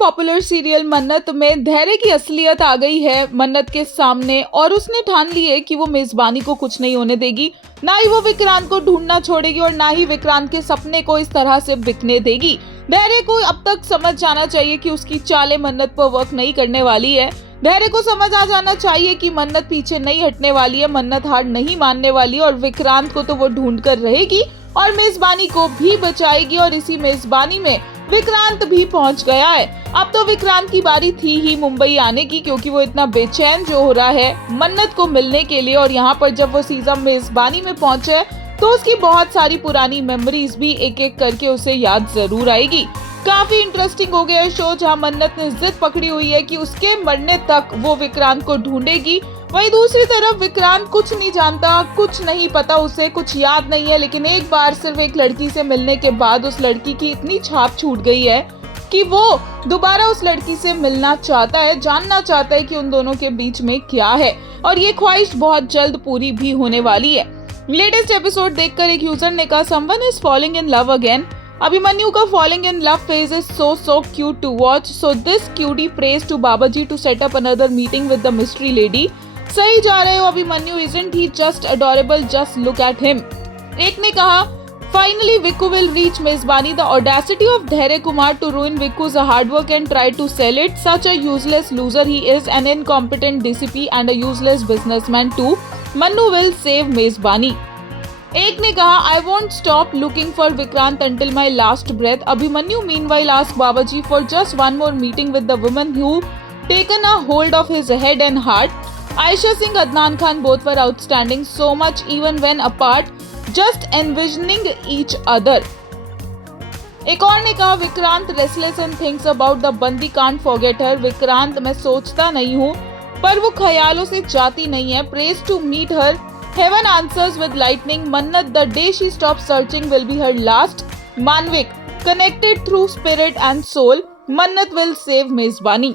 Popular serial मन्नत में धैर्य की असलियत आ गई है मन्नत के सामने और उसने ठान ली है कि वो मेजबानी को कुछ नहीं होने देगी। ना ही वो विक्रांत को ढूंढना छोड़ेगी और ना ही विक्रांत के सपने को इस तरह से बिकने देगी। धैर्य को अब तक समझ जाना चाहिए कि उसकी चालें मन्नत पर वर्क नहीं करने वाली है। धैर्य को समझ आ जाना चाहिए कि मन्नत पीछे नहीं हटने वाली है, मन्नत हार नहीं मानने वाली और विक्रांत को तो वो ढूंढ कर रहेगी और मेजबानी को भी बचाएगी। और इसी मेजबानी में विक्रांत भी पहुंच गया है। अब तो विक्रांत की बारी थी ही मुंबई आने की, क्योंकि वो इतना बेचैन जो हो रहा है मन्नत को मिलने के लिए। और यहाँ पर जब वो सीधा मेजबानी में पहुंचे तो उसकी बहुत सारी पुरानी मेमोरीज भी एक एक करके उसे याद जरूर आएगी। काफी इंटरेस्टिंग हो गया शो, जहां मन्नत ने जिद पकड़ी हुई है कि उसके मरने तक वो विक्रांत को ढूंढेगी। वहीं दूसरी तरफ विक्रांत कुछ नहीं जानता, कुछ नहीं पता, उसे कुछ याद नहीं है। लेकिन एक बार सिर्फ एक लड़की से मिलने के बाद उस लड़की की इतनी छाप छूट गई है कि वो दोबारा उस लड़की से मिलना चाहता है, जानना चाहता है कि उन दोनों के बीच में क्या है। और ये ख्वाहिश बहुत जल्द पूरी भी होने वाली है। लेटेस्ट एपिसोड देखकर एक यूजर ने कहा, someone is falling in love again. Abhimanyu का falling in love phase is so cute to watch. So this cutie prays to Babaji to set up another meeting with the mystery lady. सही जा रहे हो Abhimanyu, isn't he just adorable? Just look at him. एक ने कहा, finally Vikku will reach मेजबानी. The audacity of Dhairya Kumar to ruin Vikku's hard work and try to sell it. Such a useless loser he is, an incompetent DCP and a useless businessman too. Mannu will save मेजबानी. एक ने कहा, I won't stop looking for Vikrant until my last breath. Abhimanyu meanwhile asked Babaji for just one more meeting with the woman who taken a hold of his head and heart. Aisha Singh, Adnan Khan both were outstanding, so much even when apart, just envisioning each other. एक और ने कहा, Vikrant restless and thinks about the बंदी can't forget हर. विक्रांत, मैं सोचता नहीं हूँ पर वो ख्यालों से जाती नहीं है. Praise to meet her. Heaven answers with lightning. Mannat, the day she stops searching will be her last. Manvik, connected through spirit and soul. Mannat will save Mezbani.